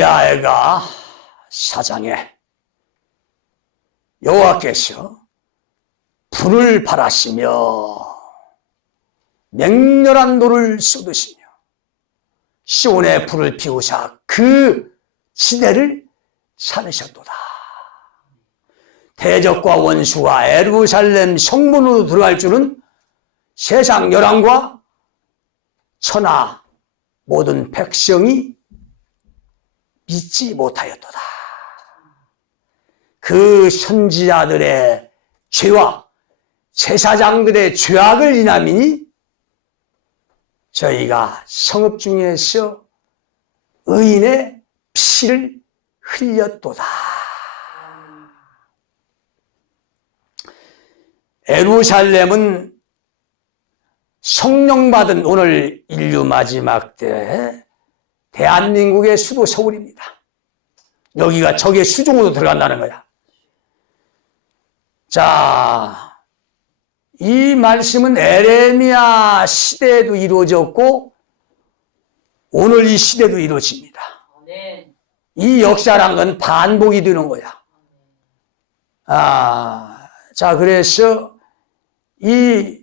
야애가 사장에 여호와께서 불을 발하시며 맹렬한 노를 쏟으시며 시온에 불을 피우사 그 지대를 살으셨도다. 대적과 원수가 예루살렘 성문으로 들어갈 줄은 세상 열왕과 천하 모든 백성이 믿지 못하였도다. 그 선지자들의 죄와 제사장들의 죄악을 인함이니 저희가 성읍 중에서 의인의 피를 흘렸도다. 예루살렘은 성령 받은 오늘 인류 마지막 때 대한민국의 수도 서울입니다. 여기가 적의 수중으로 들어간다는 거야. 자, 이 말씀은 에레미야 시대에도 이루어졌고 오늘 이 시대도 이루어집니다. 이 역사란 건 반복이 되는 거야. 자, 그래서 이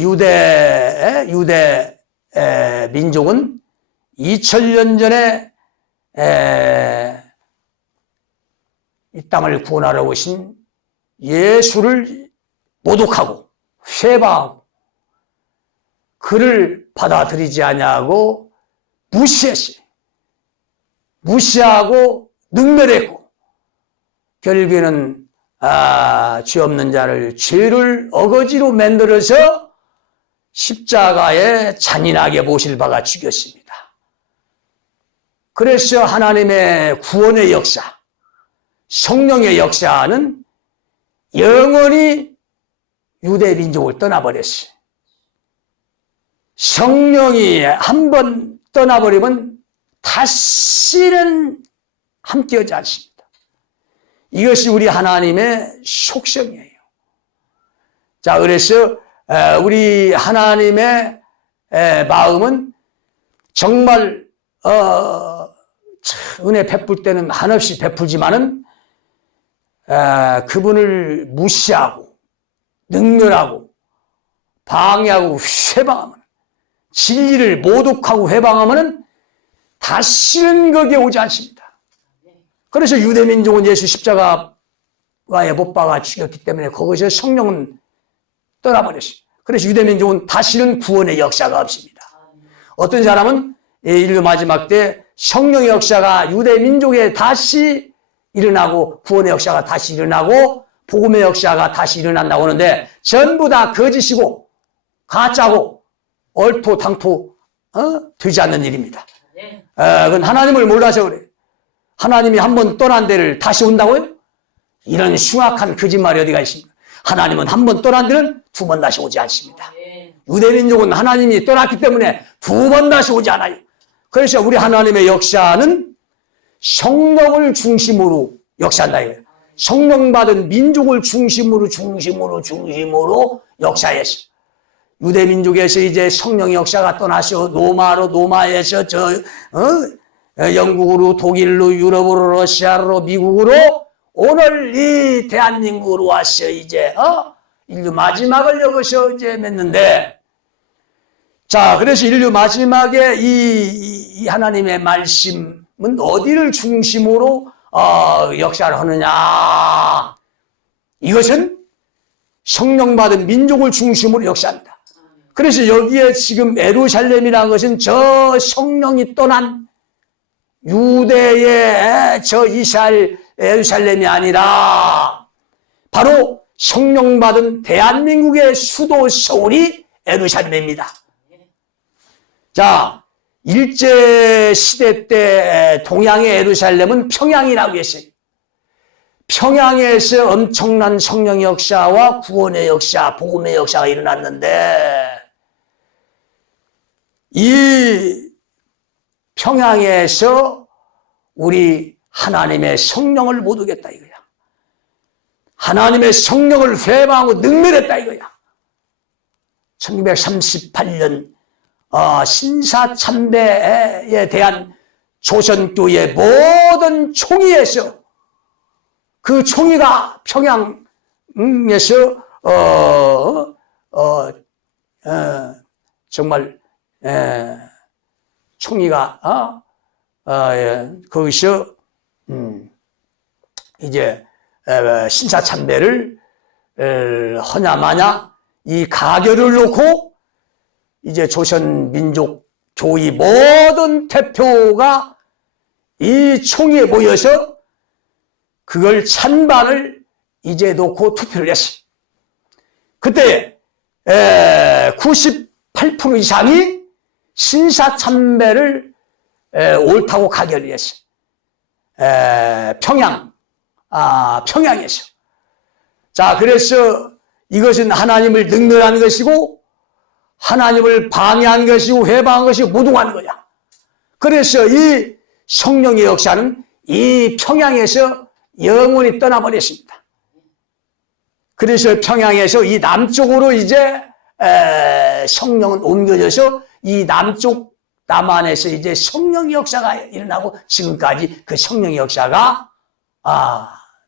유대 민족은 2000년 전에 이 땅을 구원하러 오신 예수를 모독하고 회방하고 그를 받아들이지 아니하고 무시하고 능멸했고 결국에는 죄 없는 자를 죄를 어거지로 만들어서 십자가에 잔인하게 못을 박아 죽였습니다. 그래서 하나님의 구원의 역사, 성령의 역사는 영원히 유대 민족을 떠나버렸어요. 성령이 한번 떠나버리면 다시는 함께하지 않습니다. 이것이 우리 하나님의 속성이에요. 자, 그래서 우리 하나님의 마음은 정말 은혜 베풀 때는 한없이 베풀지만은 그분을 무시하고 능멸하고 방해하고 회방하면 진리를 모독하고 회방하면 다시는 거기에 오지 않습니다. 그래서 유대민족은 예수 십자가에 못 박아 죽였기 때문에 거기서 성령은 떠나버렸어요. 그래서 유대민족은 다시는 구원의 역사가 없습니다. 어떤 사람은 인류 마지막 때 성령의 역사가 유대민족에 다시 일어나고 구원의 역사가 다시 일어나고 복음의 역사가 다시 일어난다고 하는데 전부 다 거짓이고 가짜고 얼토당토 되지 않는 일입니다. 그건 하나님을 몰라서 그래요. 하나님이 한번 떠난 데를 다시 온다고요? 이런 흉악한 거짓말이 어디가 있습니까? 하나님은 한번 떠난 데는 두 번 다시 오지 않습니다. 유대민족은 하나님이 떠났기 때문에 두 번 다시 오지 않아요. 그래서 우리 하나님의 역사는 성령을 중심으로 역사한다 이거예요. 성령 받은 민족을 중심으로 역사했어요. 유대민족에서 이제 성령의 역사가 떠나서 로마에서 영국으로 독일로 유럽으로 러시아로 미국으로 오늘 이 대한민국으로 왔어요. 이제 인류 마지막을 여기서 이제 맺는데 자 그래서 인류 마지막에 이 하나님의 말씀은 어디를 중심으로 역사를 하느냐 이것은 성령 받은 민족을 중심으로 역사합니다. 그래서 여기에 지금 예루살렘이라는 것은 저 성령이 떠난 유대의 저 이스라엘 예루살렘이 아니라 바로 성령 받은 대한민국의 수도 서울이 예루살렘입니다. 자, 일제시대 때 동양의 예루살렘은 평양이라고 했어요. 평양에서 엄청난 성령의 역사와 구원의 역사, 복음의 역사가 일어났는데 이 평양에서 우리 하나님의 성령을 못 오겠다 이거야. 하나님의 성령을 회방하고 능멸했다 이거야. 1938년 신사참배에 대한 조선교의 모든 총의에서 그 총의가 평양에서 정말 총의가 거기서 이제 신사참배를 하냐마냐 이 가결을 놓고 이제 조선민족 교의 모든 대표가 이 총회에 모여서 그걸 찬반을 이제 놓고 투표를 했어요. 그때 98% 이상이 신사참배를 옳다고 가결을 했어요. 평양에서. 자, 그래서 이것은 하나님을 능멸한 것이고 하나님을 방해한 것이고 회방한 것이고 무동한 거야. 그래서 이 성령의 역사는 이 평양에서 영원히 떠나버렸습니다. 그래서 평양에서 이 남쪽으로 이제 성령은 옮겨져서 이 남쪽 남한에서 이제 성령의 역사가 일어나고 지금까지 그 성령의 역사가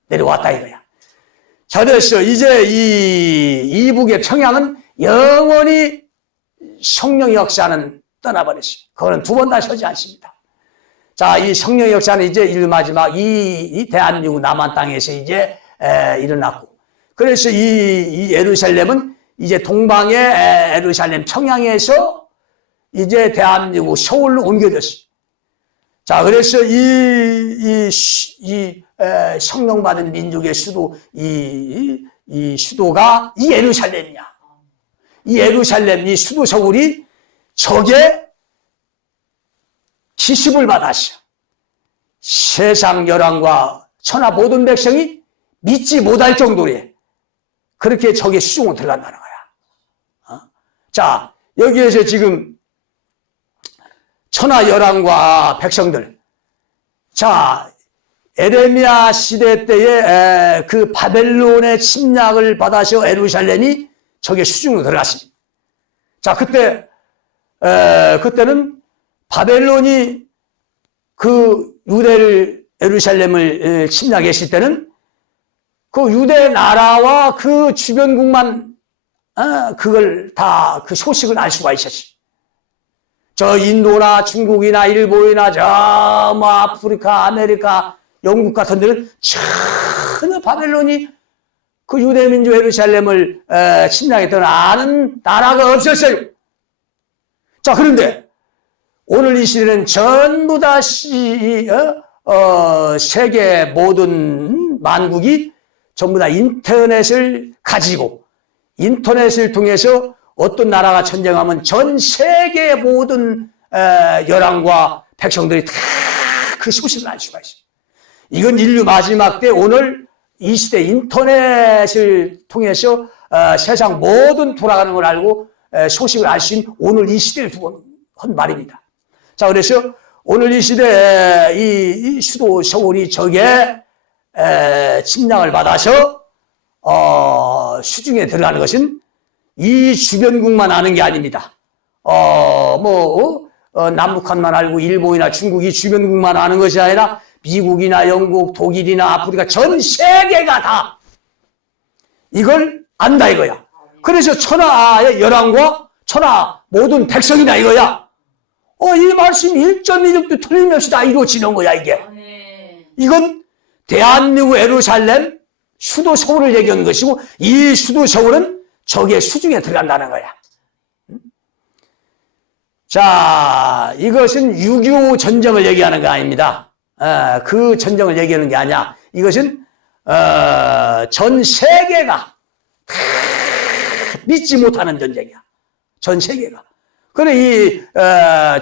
내려왔다 이거야. 자, 그래서 이제 이 이북의 평양은 영원히 성령의 역사는 떠나버렸어요. 그거는 두 번 다시 하지 않습니다. 자, 이 성령의 역사는 이제 일 마지막 이 대한민국 남한 땅에서 이제 일어났고, 그래서 이 예루살렘은 이제 동방의 예루살렘 평양에서 이제 대한민국 서울로 옮겨졌어요. 자, 그래서 이 성령받은 민족의 수도, 이 수도가 이 예루살렘이야. 이 예루살렘, 이 수도 서울이 적의 기습을 받았어. 세상 열왕과 천하 모든 백성이 믿지 못할 정도로 그렇게 적의 수중으로 들어간다는 거야. 자, 여기에서 지금 천하 열왕과 백성들, 자, 에레미야 시대 때에 그 바벨론의 침략을 받아서 예루살렘이 적의 수중으로 들어갔습니다. 자, 그때는 바벨론이 그 유대를, 예루살렘을 침략했을 때는 그 유대 나라와 그 주변국만 그걸 다 그 소식을 알 수가 있었어요. 저 인도나 중국이나 일본이나 저 뭐 아프리카, 아메리카, 영국 같은 데는 전혀 바벨론이 그 유대민족 예루살렘을 침략했던 아는 나라가 없었어요. 자, 그런데 오늘 이 시대는 전부 다 세계 모든 만국이 전부 다 인터넷을 가지고 인터넷을 통해서 어떤 나라가 전쟁하면 전 세계 모든 열왕과 백성들이 다 그 소식을 알 수가 있어요. 이건 인류 마지막 때 오늘 이 시대 인터넷을 통해서 세상 모든 돌아가는 걸 알고 소식을 알 수 있는 오늘 이 시대를 두고 한 말입니다. 자, 그래서 오늘 이 시대에 이 수도 서울이 적의 침략을 받아서 수중에 들어가는 것은 이 주변국만 아는 게 아닙니다. 남북한만 알고 일본이나 중국이 주변국만 아는 것이 아니라 미국이나 영국, 독일이나 아프리카 전 세계가 다 이걸 안다 이거야. 그래서 천하의 열왕과 천하 모든 백성이다 이거야. 이 말씀 1.1도 틀림없이 다 이루어지는 거야 이게. 이건 대한민국 예루살렘 수도 서울을 얘기하는 것이고 이 수도 서울은 적의 수중에 들어간다는 거야. 자, 이것은 6.25 전쟁을 얘기하는 거 아닙니다. 그 전쟁을 얘기하는 게 아니야. 이것은 전 세계가 믿지 못하는 전쟁이야. 전 세계가. 그래, 이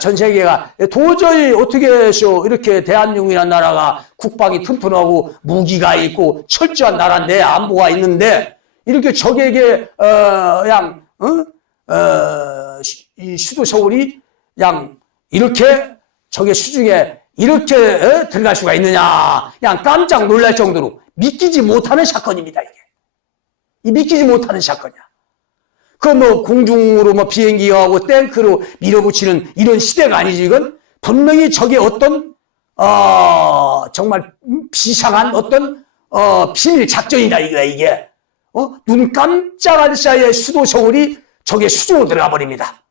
전 세계가 도저히 어떻게 해서 이렇게 대한민국이라는 나라가 국방이 튼튼하고 무기가 있고 철저한 나라인데 안보가 있는데 이렇게 적에게 이 수도 서울이 이렇게 적의 수중에 이렇게 들어갈 수가 있느냐, 깜짝 놀랄 정도로 믿기지 못하는 사건입니다. 이게 이 믿기지 못하는 사건이야. 그 공중으로 비행기하고 탱크로 밀어붙이는 이런 시대가 아니지. 이건 분명히 적의 어떤 정말 비상한 어떤 비밀 작전이다 이게. 눈 깜짝할 사이에 수도 서울이 적의 수중으로 들어가 버립니다.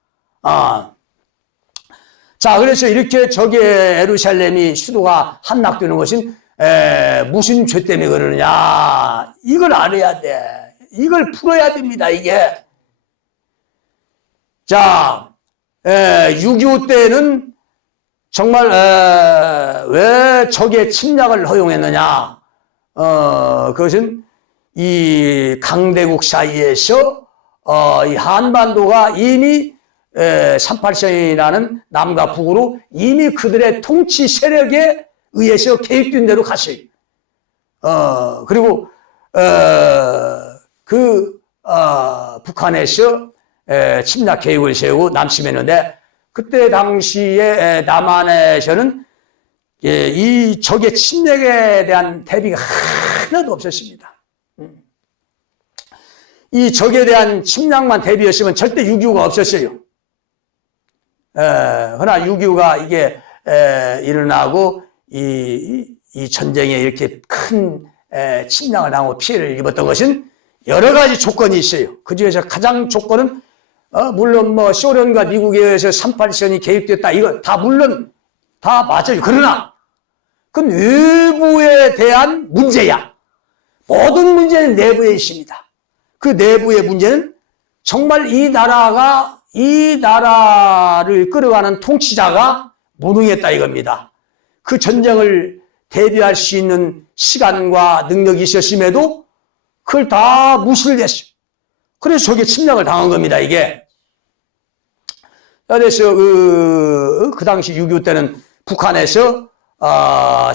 자, 그래서 이렇게 적의 예루살렘이 수도가 함락되는 것은 무슨 죄 때문에 그러느냐? 이걸 알아야 돼. 이걸 풀어야 됩니다, 이게. 자, 6.25 때는 정말 왜 적의 침략을 허용했느냐? 그것은 이 강대국 사이에서 이 한반도가 이미 38선이라는 남과 북으로 이미 그들의 통치 세력에 의해서 개입된 대로 갔어요. 그리고 북한에서 침략 계획을 세우고 남침했는데, 그때 당시에 남한에서는 이 적의 침략에 대한 대비가 하나도 없었습니다. 이 적에 대한 침략만 대비했으면 절대 6.25가 없었어요. 그러나 6.25가 이게 일어나고 이 전쟁에 이렇게 큰 침략을 당하고 피해를 입었던 것은 여러 가지 조건이 있어요. 그 중에서 가장 조건은 물론 뭐 소련과 미국에 의해서 38선이 개입됐다, 이거 다 물론 다 맞아요. 그러나 그 내부에 대한 문제야. 모든 문제는 내부에 있습니다. 그 내부의 문제는 정말 이 나라를 끌어가는 통치자가 무능했다 이겁니다. 그 전쟁을 대비할 수 있는 시간과 능력이 있었음에도 그걸 다 무시를 했어요. 그래서 저게 침략을 당한 겁니다, 이게. 그래서 그 당시 6.25 때는 북한에서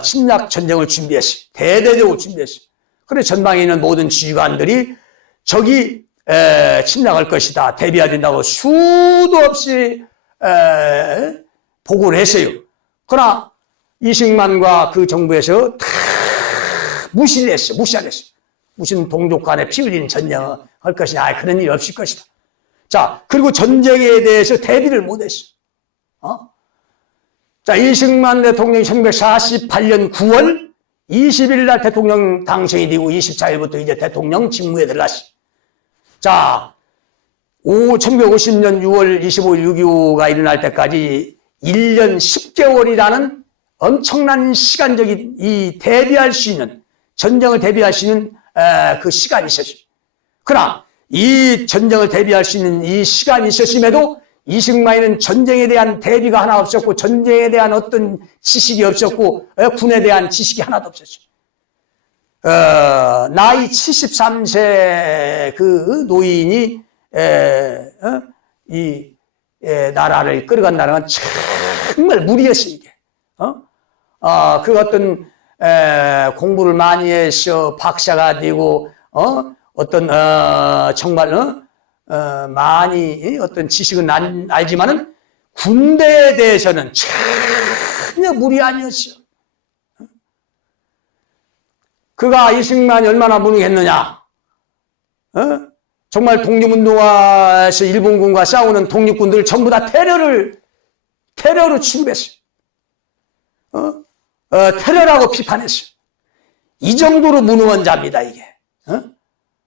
침략 전쟁을 준비했어요. 대대적으로 준비했어요. 그래서 전방에 있는 모든 지휘관들이 적이 침략할 것이다, 대비해야 된다고 수도 없이 보고를 했어요. 그러나 이승만과 그 정부에서 다 무시를 했어요. 무시를 했어요. 무슨 동족 간에 피 흘리는 전쟁을 할 것이냐, 그런 일이 없을 것이다. 자, 그리고 전쟁에 대해서 대비를 못했어요. 자, 이승만 대통령이 1948년 9월 20일 날 대통령 당선이 되고 24일부터 이제 대통령 직무에 들어갔어요. 자, 1950년 6월 25일 6.25가 일어날 때까지 1년 10개월이라는 엄청난 시간적인 이 대비할 수 있는, 전쟁을 대비할 수 있는 그 시간이 있었어요. 그러나 이 전쟁을 대비할 수 있는 이 시간이 있었음에도 이승만이는 전쟁에 대한 대비가 하나 없었고, 전쟁에 대한 어떤 지식이 없었고, 군에 대한 지식이 하나도 없었어요. 나이 73세 그 노인이 이 나라를 끌어간다는 건 정말 무리였어요, 이게. 그 어떤 공부를 많이 해서 박사가 되고 어떤 정말 많이 어떤 지식은 알지만은 군대에 대해서는 전혀 무리 아니었어요. 그가 이승만이 얼마나 무능했느냐? 정말 독립운동에서 일본군과 싸우는 독립군들 전부 다 테러로 취급했어요. 테러라고 비판했어요. 이 정도로 무능한 자입니다, 이게.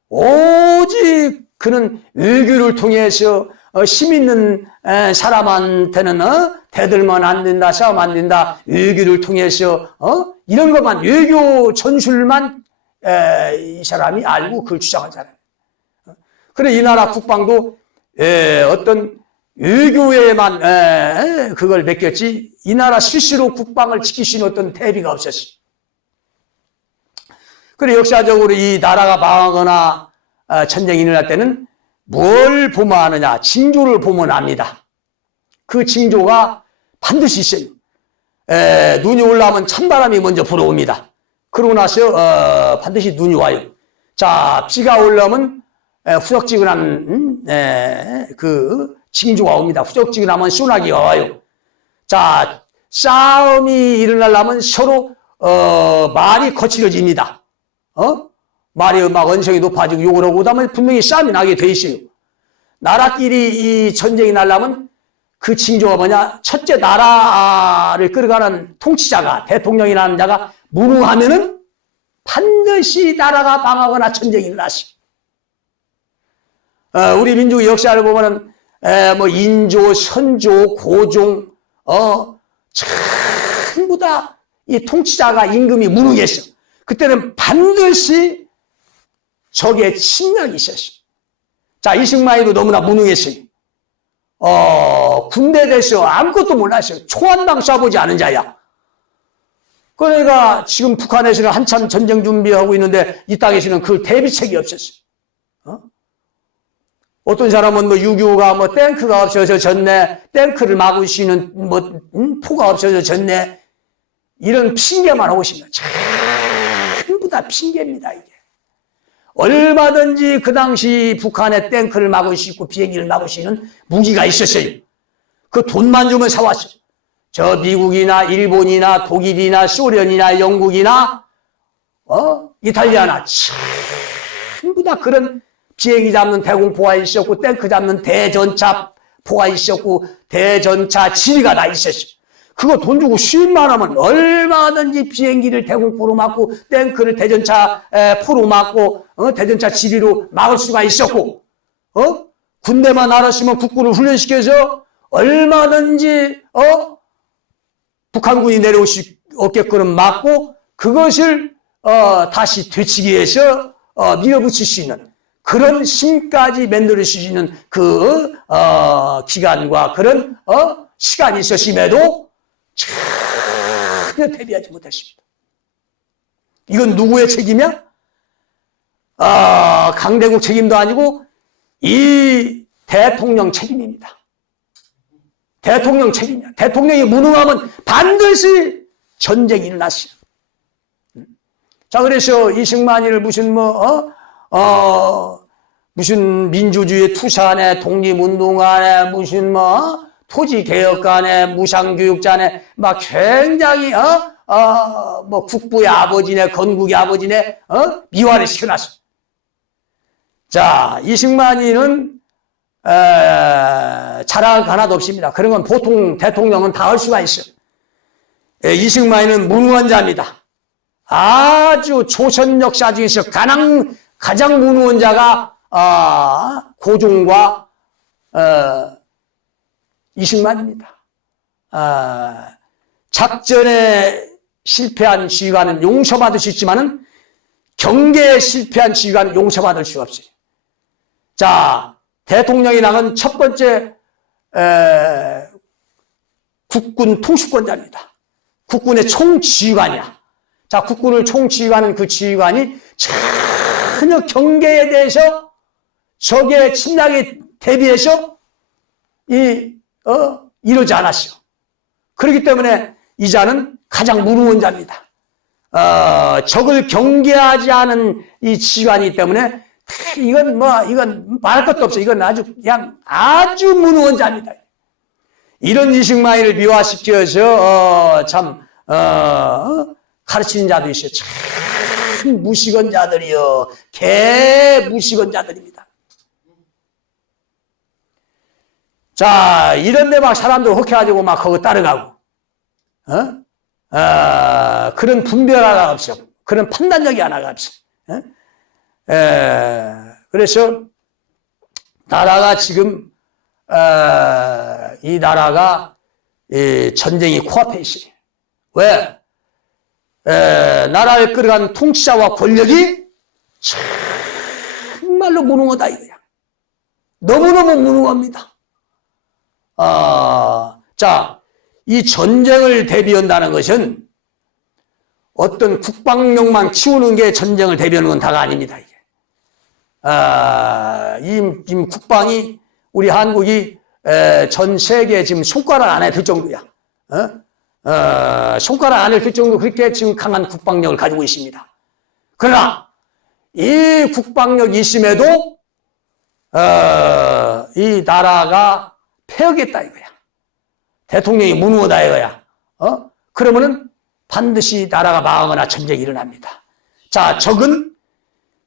오직 그는 외교를 통해서 힘 있는 사람한테는 대들면 안 된다, 싸우면 안 된다, 외교를 통해서 이런 것만, 외교 전술만 이 사람이 알고 그걸 주장한 사람. 그래, 이 나라 국방도 어떤 외교에만 그걸 맡겼지, 이 나라 실시로 국방을 지킬 수 있는 어떤 대비가 없었어요. 그래, 역사적으로 이 나라가 망하거나 전쟁이 일어날 때는 뭘 보면 아느냐? 징조를 보면 압니다. 그 징조가 반드시 있어요. 눈이 올라오면 찬바람이 먼저 불어옵니다. 그러고 나서 반드시 눈이 와요. 자, 비가 올라오면 후적지근한 그 징조가 옵니다. 후적지근하면 소나기가 와요. 자, 싸움이 일어나려면 서로 말이 거칠어집니다. 말이 막 언성이 높아지고 욕을 하고, 그다음에 분명히 싸움이 나게 돼 있어요. 나라끼리 이 전쟁이 나려면 그 징조가 뭐냐? 첫째, 나라를 끌어가는 통치자가, 대통령이라는 자가 무능하면은 반드시 나라가 망하거나 전쟁이 일어나시. 우리 민족의 역사를 보면은 뭐 인조, 선조, 고종, 전부 다 이 통치자가 임금이 무능했어. 그때는 반드시 적의 침략이 있었어. 자, 이승만이도 너무나 무능했어요. 군대 대해서 아무것도 몰랐어요. 총 한 방 쏴보지 않은 자야. 그러니까 지금 북한에서는 한참 전쟁 준비하고 있는데 이 땅에서는 그 대비책이 없었어. 어떤 사람은 뭐 6.25가 뭐 탱크가 없어서 졌네. 탱크를 막을 수 있는 뭐 포가 없어서 졌네. 이런 핑계만 하고 있습니다. 전부 다 핑계입니다, 이게. 얼마든지 그 당시 북한에 탱크를 막을 수 있고 비행기를 막을 수 있는 무기가 있었어요. 그 돈만 주면 사왔어요. 저 미국이나 일본이나 독일이나 소련이나 영국이나 이탈리아나 전부 다 그런 비행기 잡는 대공포가 있었고 탱크 잡는 대전차 포가 있었고 대전차 지휘가 다 있었어요. 그거 돈 주고 수입만 하면 얼마든지 비행기를 대공포로 막고 탱크를 대전차 포로 막고 대전차 지휘로 막을 수가 있었고 군대만 알았으면 국군을 훈련시켜서 얼마든지 북한군이 내려올 수 없게끔 막고 그것을 다시 되치기 위해서 밀어붙일 수 있는 그런 힘까지 만들 수 있는 그 기간과 그런 시간이 있었음에도 전혀 대비하지 못했습니다. 이건 누구의 책임이야? 강대국 책임도 아니고 이 대통령 책임입니다. 대통령 책임이야. 대통령이 무능하면 반드시 전쟁이 일어났어요. 자, 그래서 이승만이를 무슨 무슨 민주주의 투사네, 독립운동가네, 무슨 토지개혁가네, 무상교육자네, 막 굉장히, 뭐 국부의 아버지네, 건국의 아버지네, 미화를 시켜놨어. 자, 이승만이는, 자랑할 거 하나도 없습니다. 그런 건 보통 대통령은 다 할 수가 있어. 이승만이는 무능한 자입니다. 아주 조선 역사 중에서 가장 무능한 자가, 고종과, 이승만입니다. 작전에 실패한 지휘관은 용서받을 수 있지만은 경계에 실패한 지휘관은 용서받을 수가 없어요. 자, 대통령이랑은 첫 번째 국군 통수권자입니다. 국군의 총지휘관이야. 자, 국군을 총지휘관은 그 지휘관이 전혀 경계에 대해서 적의 침략에 대비해서 이러지 않았어요. 그렇기 때문에 이 자는 가장 무능한 자입니다. 적을 경계하지 않은 이 지휘관이기 때문에 이건 말할 것도 없어요. 이건 아주 무능한 자입니다. 이런 이승만이를 미화시켜서 가르치는 자도 있어요. 참 무식원자들이요. 개 무식원자들입니다. 자, 이런데 막 사람들 혹해가지고 막 거기 따라가고, 그런 분별 하나가 없어. 그런 판단력이 하나가 없어. 그래서, 나라가 지금, 이 나라가, 전쟁이 코앞에 있어요. 왜? 나라를 끌어간 통치자와 권력이 정말로 무능하다 이거야. 너무너무 무능합니다. 자, 이 전쟁을 대비한다는 것은 어떤 국방력만 키우는 게 전쟁을 대비하는 건 다가 아닙니다, 이게. 이 국방이, 우리 한국이, 전 세계에 지금 손가락 안에 들 정도야. 손가락 안에 들 정도 그렇게 지금 강한 국방력을 가지고 있습니다. 그러나, 이 국방력이 있음에도, 이 나라가 패하겠다 이거야. 대통령이 무능하다 이거야. 그러면은 반드시 나라가 망하거나 전쟁이 일어납니다. 자, 적은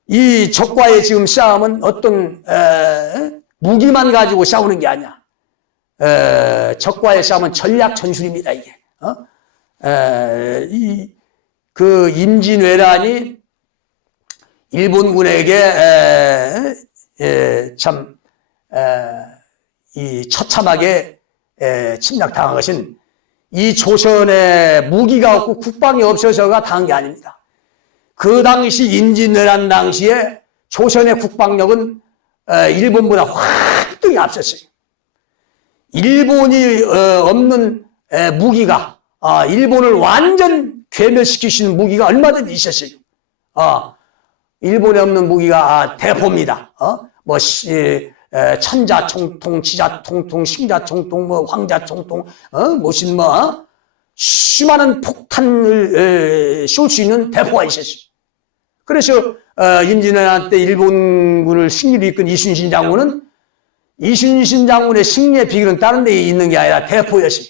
이 적과의 지금 싸움은 어떤 무기만 가지고 싸우는 게 아니야. 적과의 싸움은 전략 전술입니다, 이게. 그 임진왜란이 일본군에게 이 처참하게 침략당한 것은 이 조선에 무기가 없고 국방이 없어서가 당한 게 아닙니다. 그 당시 임진왜란 당시에 조선의 국방력은 일본보다 확등히 앞섰어요. 일본이 없는 무기가 일본을 완전 괴멸시킬 수 있는 무기가 얼마든지 있었어요. 일본에 없는 무기가 대포입니다. 천자총통, 지자총통, 심자총통, 황자총통, 무슨 수많은 폭탄을 쏠 수 있는 대포가 있었어요. 그래서 임진왜란 때 일본군을 승리로 이끈 이순신 장군은 이순신 장군의 승리의 비결은 다른 데 있는 게 아니라 대포였어요.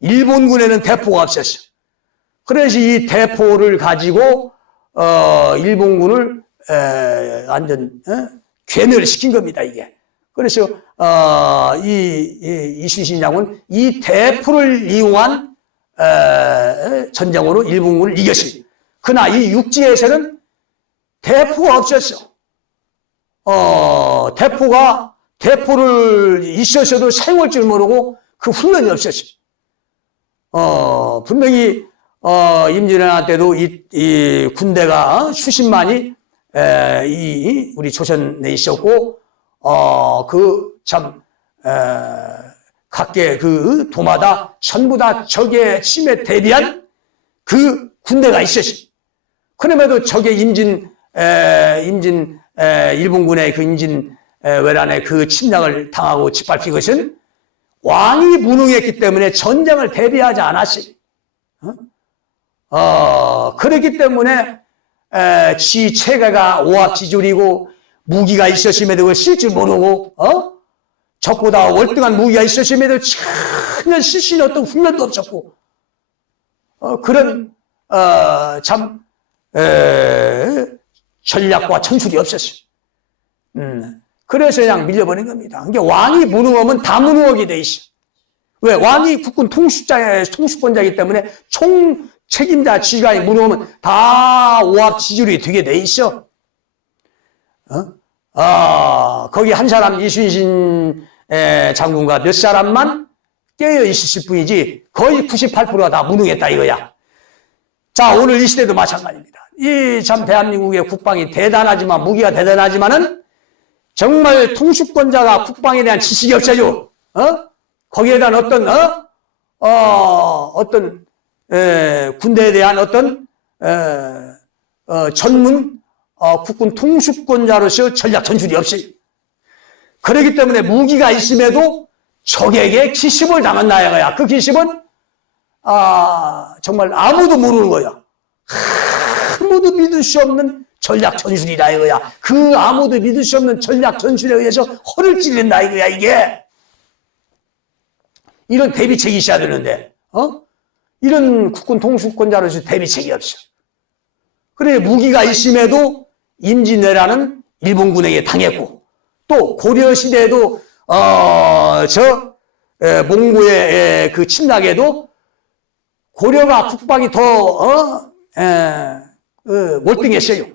일본군에는 대포가 없었어요. 그래서 이 대포를 가지고 일본군을 완전 괴멸시킨 겁니다, 이게. 그래서 이순신 장군은 이 대포를 이용한 전쟁으로 일본군을 이겼어요. 그러나 이 육지에서는 대포가 없었어. 대포를 있었어도 사용할 줄 모르고 그 훈련이 없었어. 분명히 임진왜란 때도 이 군대가 수십만이 우리 조선에 있었고 각계 그 도마다 전부 다 적의 침에 대비한 그 군대가 있었어. 그럼에도 적의 일본군의 그 임진왜란의 그 침략을 당하고 짓밟힌 것은 왕이 무능했기 때문에 전쟁을 대비하지 않았어요. 그렇기 때문에 지 체계가 오합지졸이고 무기가 있었음에도 그걸 쓸 줄 모르고 적보다 월등한 무기가 있었음에도 전혀 쓸 수 있는 어떤 훈련도 없었고 그런 전략과 전술이 없었어요. 그래서 그냥 밀려버린 겁니다. 그러니까 왕이 무능하면 다 무능하게 돼 있어. 왜? 왕이 국군 통수권자이기 때문에 총 책임자 지휘관이 무능하면 다 오합지졸이 되게 돼 있어. 거기 한 사람 이순신 장군과 몇 사람만 깨어 있었을 뿐이지 거의 98%가 다 무능했다 이거야. 자, 오늘 이 시대도 마찬가지입니다. 이 참 대한민국의 국방이 대단하지만 무기가 대단하지만은 정말 통수권자가 국방에 대한 지식이 없어요. 거기에 대한 어떤 군대에 대한 어떤 전문 국군 통수권자로서 전략 전술이 없어요. 그렇기 때문에 무기가 있음에도 적에게 기습을 당한다 이거야. 그 기습은 정말 아무도 모르는 거야. 아무도 믿을 수 없는 전략 전술이다 이거야. 그 아무도 믿을 수 없는 전략 전술에 의해서 허를 찔린다 이거야 이게. 이런 대비책이 있어야 되는데 이런 국군 통수권자로서 대비책이 없어. 그래 무기가 있음에도 임진왜란은 일본군에게 당했고 또 고려시대에도 몽고의 그 침략에도 고려가 국방이 더 월등했어요.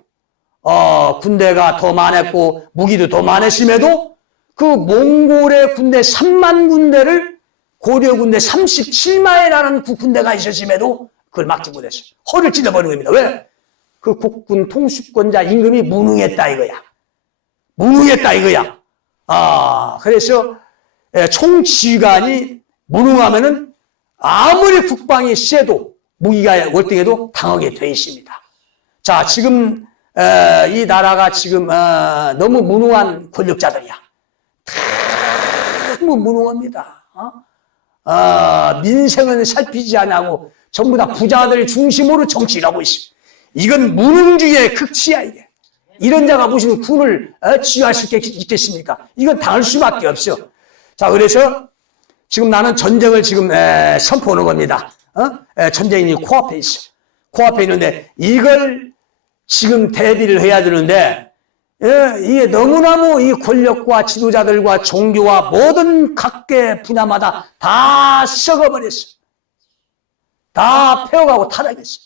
군대가 더 많았고 무기도 더 많았음에도 그 몽골의 군대 3만 군대를 고려 군대 37만이라는 그 군대가 있었음에도 그걸 막지 못했어요. 허를 찔러버린 겁니다. 왜? 그 국군 통수권자 임금이 무능했다 이거야. 무능했다 이거야. 그래서 총지휘관이 무능하면은 아무리 국방이 세도 무기가 월등해도 당하게 돼 있습니다. 자, 지금 이 나라가 지금 너무 무능한 권력자들이야. 너무 무능합니다. 민생은 살피지 않고 전부 다 부자들 중심으로 정치를 하고 있어. 이건 무능주의의 극치야 이게. 이런 자가 무슨 군을 지휘할 수 있겠습니까? 이건 당할 수밖에 없어. 자, 그래서 지금 나는 전쟁을 지금 선포하는 겁니다. 전쟁이 코앞에 있어. 코앞에 있는데 이걸 지금 대비를 해야 되는데 예, 이게 너무나도 이 권력과 지도자들과 종교와 모든 각계 분야마다 다 썩어버렸어. 다 폐허가고 타락했어.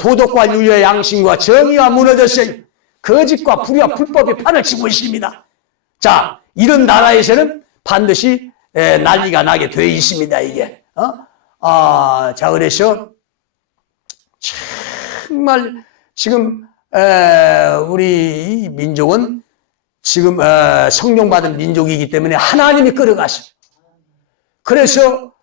도덕과 윤리와 양심과 정의가 무너졌어요. 거짓과 불의와 불법이 판을 치고 있습니다. 자, 이런 나라에서는 반드시 난리가 나게 되어 있습니다, 이게. 자, 그래서 정말 지금 우리 민족은 지금 성령받은 민족이기 때문에 하나님이 끌어가셔. 그래서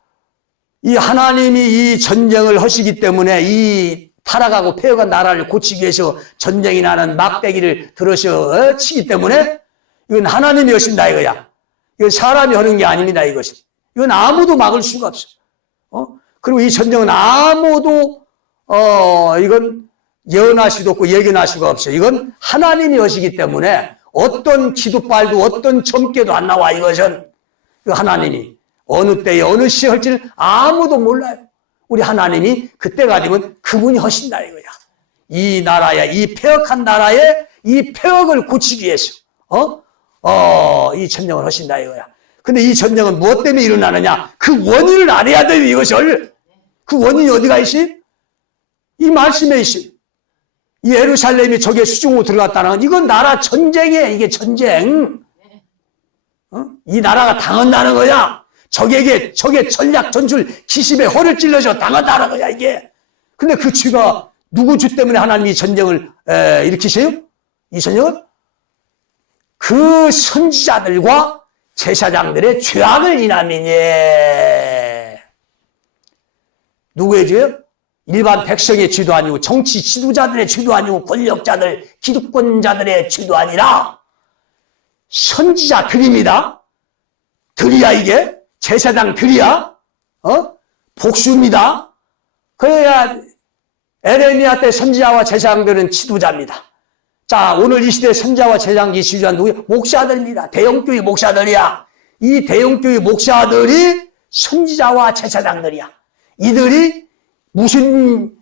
이 하나님이 이 전쟁을 하시기 때문에 이 타락하고 폐허간 나라를 고치기 위해서 전쟁이 나는 막대기를 들어서 치기 때문에 이건 하나님이 하신다 이거야. 이건 사람이 하는 게 아닙니다, 이것은. 이건 아무도 막을 수가 없어. 그리고 이 전쟁은 아무도 이건 예언할 수도 없고 예견할 수가 없어요. 이건 하나님이 하시기 때문에 어떤 기도빨도 어떤 점괘도 안 나와. 이것은 하나님이 어느 때에 어느 시에 할지는 아무도 몰라요. 우리 하나님이 그때가 되면 그분이 하신다 이거야. 이 나라에, 이 폐역한 나라에 이 폐역을 고치기 위해서 이 전쟁을 하신다 이거야. 근데 이 전쟁은 무엇 때문에 일어나느냐? 그 원인을 알아야 돼요, 이것을. 그 원인이 어디가 있어요? 이 말씀에 있어요. 이 예루살렘이 적의 수중으로 들어갔다는 건 이건 나라 전쟁이에요. 이게 전쟁. 이 나라가 당한다는 거야. 적의 전략 전술 기습에 허를 찔러서 당한다는 거야, 이게. 근데 그 죄가 누구 죄 때문에 하나님이 전쟁을 일으키세요? 이 전쟁은 그 선지자들과 제사장들의 죄악을 인함이니. 누구의 죄요? 일반 백성의 죄도 아니고 정치 지도자들의 죄도 아니고 권력자들, 기득권자들의 죄도 아니라 선지자들입니다. 들이야 이게. 제사장들이야. 복수입니다. 그래야 에레미야 때 선지자와 제사장들은 지도자입니다. 자, 오늘 이 시대 선지자와 제사장이 지도자 누구예요? 목사들입니다. 대형교회 목사들이야. 이 대형교회 목사들이 선지자와 제사장들이야. 이들이 무슨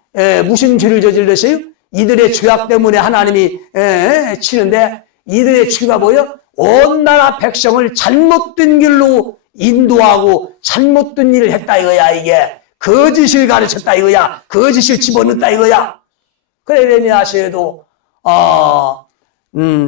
죄를 저질렀어요? 이들의 죄악 때문에 하나님이 치는데 이들의 죄가 뭐예요? 온 나라 백성을 잘못된 길로 인도하고 잘못된 일을 했다 이거야. 이게 거짓을 가르쳤다 이거야. 거짓을 집어넣었다 이거야. 그래 에레미야서에도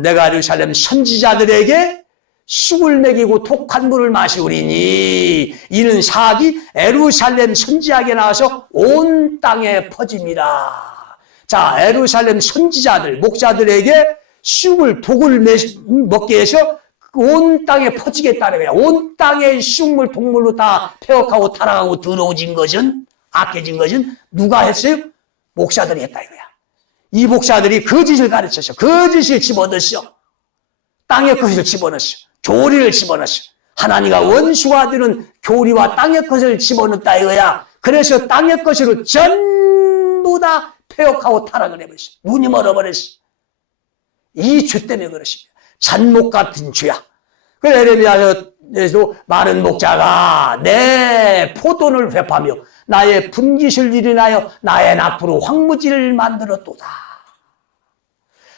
내가 예루살렘 선지자들에게 쑥을 먹이고 독한 물을 마시우리니 이는 사악이 예루살렘 선지자에게 나와서 온 땅에 퍼집니다. 자, 예루살렘 선지자들 목사들에게 쑥을 독을 먹게 해서 온 땅에 퍼지겠다는 거야. 온 땅의 쑥물 동물로 다 폐역하고 타락하고 더러워진 것은 악해진 것은 누가 했어요? 목사들이 했다 이거야. 이 목사들이 거짓을 가르쳤어. 거짓을 집어넣었어. 땅의 것을 집어넣었어. 교리를 집어넣었어. 하나님과 원수가 되는 교리와 땅의 것을 집어넣었다 이거야. 그래서 땅의 것으로 전부 다 폐역하고 타락을 해버렸어. 눈이 멀어버렸어. 이 죄 때문에 그렇습니다. 잔목 같은 죄야. 그래서 에레미야에서도 많은 목자가 내 포도를 회파하며 나의 분깃을 일어나여 나의 낙부로 황무지를 만들었도다.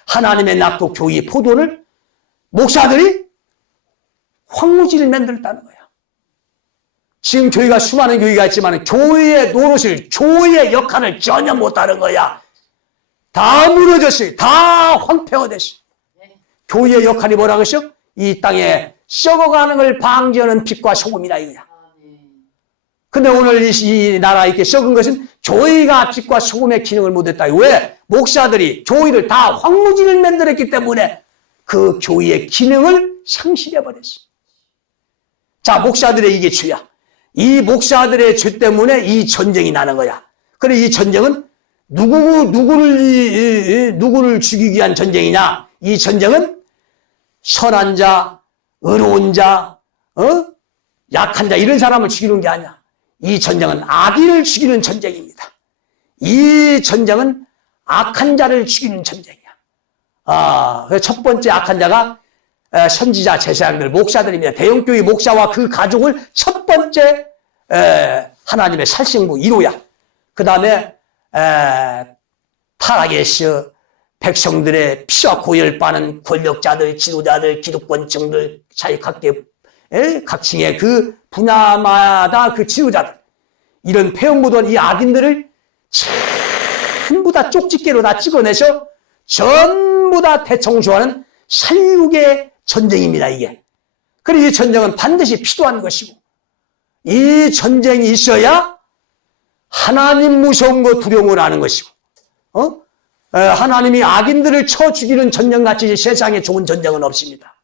하나님의 낙부 교회 포도를 목사들이 황무지를 만들었다는 거야. 지금 교회가 수많은 교회가 있지만 교회의 노릇을, 교회의 역할을 전혀 못하는 거야. 다 무너졌어요. 다 황폐화 됐어요. 교회의 역할이 뭐라고 했어? 이 땅에 썩어가는 걸 방지하는 빛과 소금이다 이거야. 근데 오늘 이 나라에 이렇게 썩은 것은 교회가 빛과 소금의 기능을 못했다. 왜? 목사들이 교회를 다 황무지를 만들었기 때문에 그 교회의 기능을 상실해버렸어. 자, 목사들의 이게 죄야. 이 목사들의 죄 때문에 이 전쟁이 나는 거야. 그래, 이 전쟁은 누구를 죽이기 위한 전쟁이냐? 이 전쟁은 선한 자, 의로운 자, 약한 자, 이런 사람을 죽이는 게 아니야. 이 전쟁은 악인을 죽이는 전쟁입니다. 이 전쟁은 악한 자를 죽이는 전쟁이야. 그래서 첫 번째 악한 자가 선지자, 제사장들, 목사들입니다. 대형교회 목사와 그 가족을 첫 번째 하나님의 살생부 1호야. 그 다음에 타락에서 백성들의 피와 고열 빠는 권력자들, 지도자들, 기득권층들 사이 각층의 그 분야마다 그 지도자들, 이런 폐역무도한 이 악인들을 전부 다 쪽집게로 다 찍어내서 전부 다 대청소하는 살육의 전쟁입니다, 이게. 그리고 이 전쟁은 반드시 필요한 것이고, 이 전쟁이 있어야 하나님 무서운 거 두려운 걸 아는 것이고, 하나님이 악인들을 쳐 죽이는 전쟁같이 세상에 좋은 전쟁은 없습니다.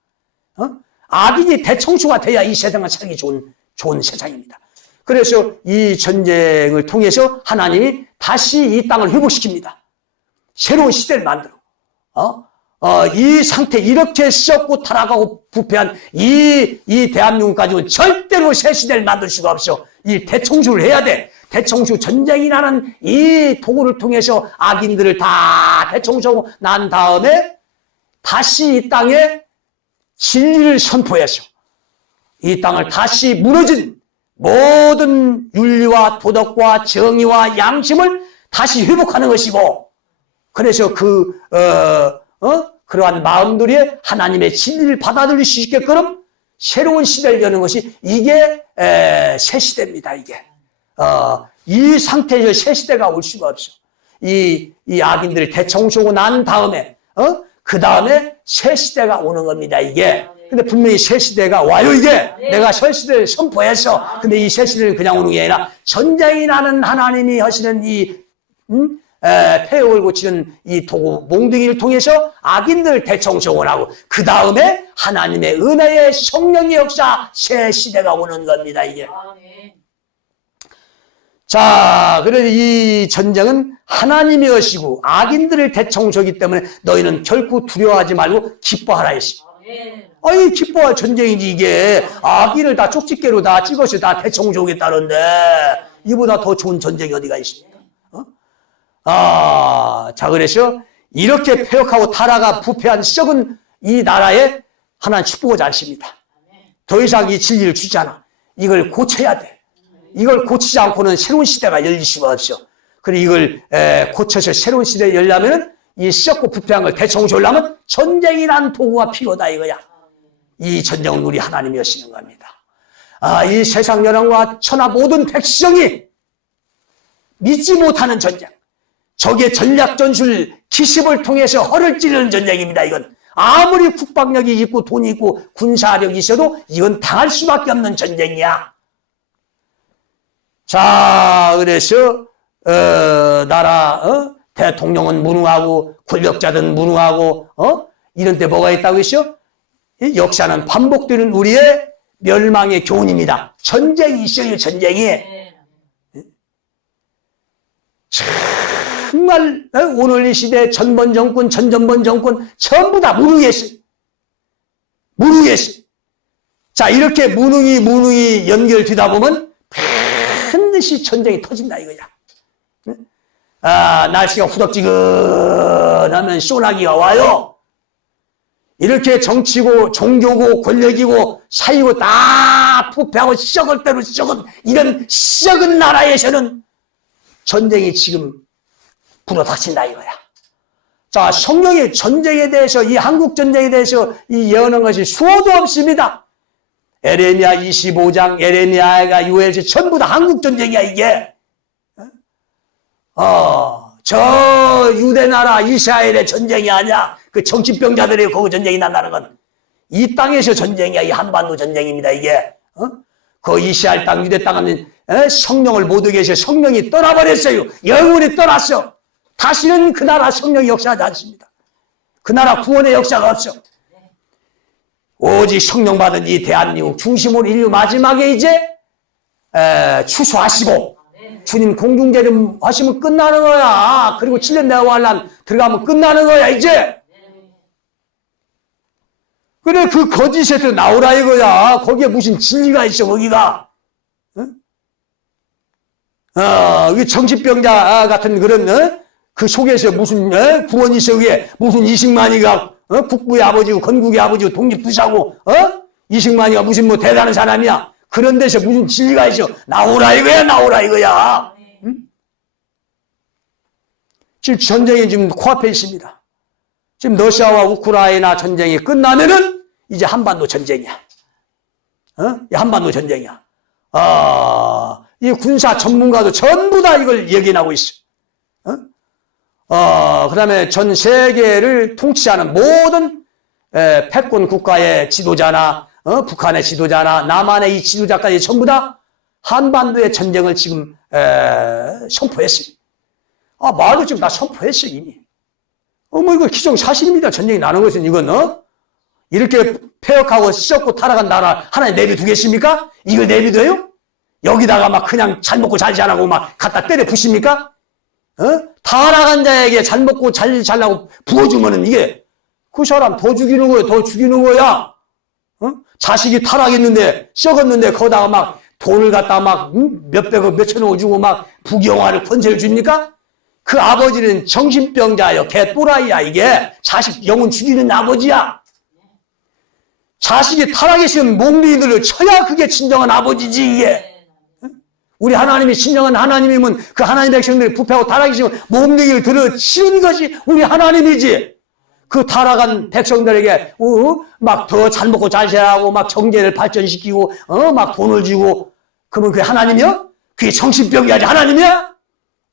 악인이 대청소가 돼야 이 세상을 살기 좋은 세상입니다. 그래서 이 전쟁을 통해서 하나님이 다시 이 땅을 회복시킵니다. 새로운 시대를 만들어. 이 상태, 이렇게 썩고 타락하고 부패한 이 대한민국 가지고는 절대로 새 시대를 만들 수가 없어. 이 대청소를 해야 돼. 대청소 전쟁이라는 이 도구를 통해서 악인들을 다 대청소하고 난 다음에 다시 이 땅에 진리를 선포해서 이 땅을 다시 무너진 모든 윤리와 도덕과 정의와 양심을 다시 회복하는 것이고, 그래서 그러한 마음들이 하나님의 진리를 받아들일 수 있게끔 새로운 시대를 여는 것이 이게 새 시대입니다. 이게 이 상태에서 새 시대가 올 수가 없어. 이 악인들을 대청소하고 난 다음에 그 다음에 새 시대가 오는 겁니다. 이게. 근데 분명히 새 시대가 와요, 이게. 내가 새 시대를 선포했어. 근데 이 새 시대는 그냥 오는 게 아니라 전쟁이 나는 하나님이 하시는 폐역을 고치는 이 도구, 몽둥이를 통해서 악인들 대청소를 하고, 그 다음에 하나님의 은혜의 성령의 역사, 새 시대가 오는 겁니다, 이게. 자, 그래서 이 전쟁은 하나님의 것이고, 악인들을 대청소하기 때문에 너희는 결코 두려워하지 말고 기뻐하라 했습니다. 아니, 기뻐할 전쟁이지, 이게. 악인을 다 쪽집게로 다 찍어서 다 대청소하겠다는데, 이보다 더 좋은 전쟁이 어디가 있습니까? 자, 그래서 이렇게 폐역하고 타락하 부패한 썩은 이 나라에 하나님 축복하지 않습니다. 더 이상 이 진리를 주지 않아. 이걸 고쳐야 돼. 이걸 고치지 않고는 새로운 시대가 열릴 수가 없어. 그리고 이걸 고쳐서 새로운 시대를 열려면 이 썩고 부패한 걸 대청소하려면 전쟁이란 도구가 필요하다, 이거야. 이 전쟁은 우리 하나님이 하시는 겁니다. 이 세상 여러분과 천하 모든 백성이 믿지 못하는 전쟁, 적의 전략 전술 기습을 통해서 허를 찌르는 전쟁입니다. 이건 아무리 국방력이 있고 돈이 있고 군사력이 있어도 이건 당할 수밖에 없는 전쟁이야. 자, 그래서 나라 대통령은 무능하고 권력자든 무능하고 이런 데 뭐가 있다고 했죠? 역사는 반복되는 우리의 멸망의 교훈입니다. 전쟁이 있어요, 전쟁이. 정말 오늘 이 시대 전번 정권, 전전번 정권 전부 다 무능했어요. 무능했어요. 자, 이렇게 무능이 연결되다 보면 반드시 전쟁이 터진다, 이거야. 날씨가 후덥지근하면 소나기가 와요. 이렇게 정치고 종교고 권력이고 사이고 다 부패하고 썩을 대로 썩은 이런 썩은 나라에서는 전쟁이 지금 불어닥친다, 이거야. 자, 성경의 전쟁에 대해서, 이 한국 전쟁에 대해서 이 예언한 것이 수어도 없습니다. 에레미야 25장, 에레미야가 요엘서 전부 다 한국 전쟁이야, 이게. 저 유대나라 이스라엘의 전쟁이 아니야. 그 정치병자들의 그 전쟁이 난다는 건 이 땅에서 전쟁이야. 이 한반도 전쟁입니다, 이게. 그 이스라엘 땅, 유대 땅은 성령을 못 오게 해서 성령이 떠나버렸어요. 영원히 떠났어. 다시는 그 나라 성령이 역사하지 않습니다. 그 나라 구원의 역사가 없어. 오직 성령 받은 이 대한민국 중심으로 인류 마지막에 이제 추수하시고 주님 공중재림 하시면 끝나는 거야. 그리고 7년 내화환란 들어가면 끝나는 거야, 이제. 그래, 그 거짓에서 나오라 이거야. 거기에 무슨 진리가 있어, 거기가. 이 정신병자 같은 그런 그 속에서 무슨 구원이 있어. 그게 무슨 이승만이가 국부의 아버지고 건국의 아버지고 독립부사고 이승만이가 무슨 뭐 대단한 사람이야. 그런 데서 무슨 진리가 있어. 나오라 이거야, 나오라 이거야. 응? 지금 전쟁이 지금 코앞에 있습니다. 지금 러시아와 우크라이나 전쟁이 끝나면은 이제 한반도 전쟁이야. 이 한반도 전쟁이야. 이 군사 전문가도 전부 다 이걸 예견하고 있어. 그 다음에 전 세계를 통치하는 모든 패권 국가의 지도자나 북한의 지도자나 남한의 이 지도자까지 전부 다 한반도의 전쟁을 지금 선포했어요. 말도 지금 다 선포했어 이미. 뭐 이거 기정사실입니다. 전쟁이 나는 것은 이건 이렇게 폐역하고 썩고 타락한 나라 하나에 내비두겠습니까? 이걸 내비둬요? 여기다가 막 그냥 잘 먹고 잘 자라고 막 갖다 때려 부십니까? 타락한 자에게 잘 먹고 잘 자라고 부어주면은 이게 그 사람 더 죽이는 거야, 더 죽이는 거야. 자식이 타락했는데 썩었는데 거기다가 막 돈을 갖다 막 몇백억 몇천억을 주고 막 부귀영화를 권세를 줍니까? 그 아버지는 정신병자예요. 개또라이야 이게. 자식 영혼 죽이는 아버지야. 자식이 타락했으면 몽둥이들을 쳐야 그게 진정한 아버지지 이게. 우리 하나님이 진정한 하나님이면 그 하나님의 백성들이 부패하고 타락했으면 몽둥이를 들어 치는 것이 우리 하나님이지. 그 타락한 백성들에게 막 더 잘 먹고 잘 살라고 막 경제를 발전시키고 막 돈을 주고 그러면 그게 하나님이야? 그게 정신병이야지 하나님이야?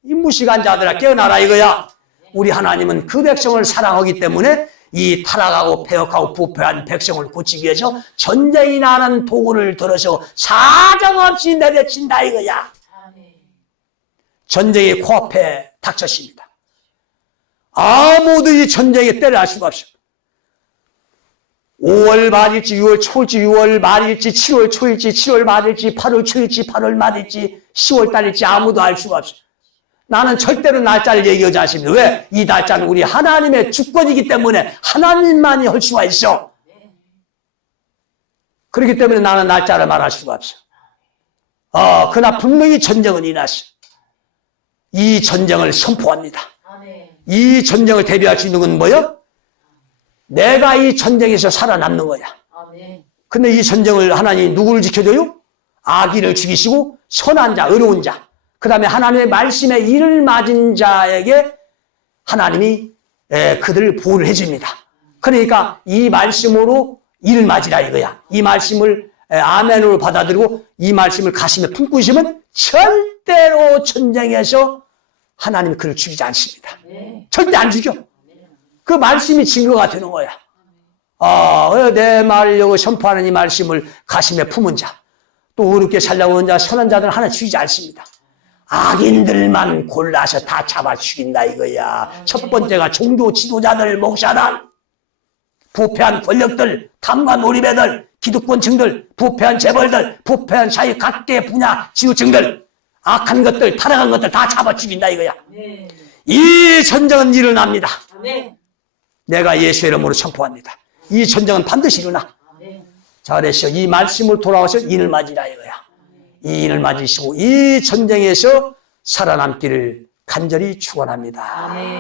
이 무식한 자들아 깨어나라 이거야. 우리 하나님은 그 백성을 사랑하기 때문에 이 타락하고 폐역하고 부패한 백성을 고치기 위해서 전쟁이 나는 도구를 들어서 사정없이 내려친다 이거야. 전쟁이 코앞에 닥쳤습니다. 아무도 이 전쟁에 때를 알 수가 없어. 5월 말일지 6월 초일지 6월 말일지 7월 초일지 7월 말일지 8월 초일지 8월 말일지 10월 달일지 아무도 알 수가 없어. 나는 절대로 날짜를 얘기하지 않습니다. 왜? 이 날짜는 우리 하나님의 주권이기 때문에 하나님만이 할 수가 있어. 그렇기 때문에 나는 날짜를 말할 수가 없어. 그러나 분명히 전쟁은 일어났어. 이 전쟁을 선포합니다. 이 전쟁을 대비할 수 있는 건 뭐예요? 내가 이 전쟁에서 살아남는 거야. 근데 이 전쟁을 하나님이 누구를 지켜줘요? 악인을 죽이시고 선한 자, 의로운 자. 그 다음에 하나님의 말씀에 이를 맞은 자에게 하나님이 그들을 보호를 해줍니다. 그러니까 이 말씀으로 이를 맞으라 이거야. 이 말씀을 아멘으로 받아들이고 이 말씀을 가슴에 품고 있으면 절대로 전쟁에서 하나님이 그를 죽이지 않습니다. 절대 안 죽여. 그 말씀이 증거가 되는 거야. 내 말을 여기 선포하는 이 말씀을 가슴에 품은 자, 또 의롭게 살려고 하는 자, 선한 자들은 하나 죽이지 않습니다. 악인들만 골라서 다 잡아 죽인다 이거야. 첫 번째가 종교 지도자들, 목사들, 부패한 권력들, 탐관 오리배들, 기득권층들, 부패한 재벌들, 부패한 사회 각계 분야 지도층들, 악한 것들, 타락한 것들 다 잡아 죽인다 이거야. 이 전쟁은 일어납니다. 내가 예수의 이름으로 선포합니다. 이 전쟁은 반드시 일어나. 잘했어. 이 말씀을 돌아와서 인을 맞으라 이거야. 이 인을 맞으시고 이 전쟁에서 살아남기를 간절히 축원합니다.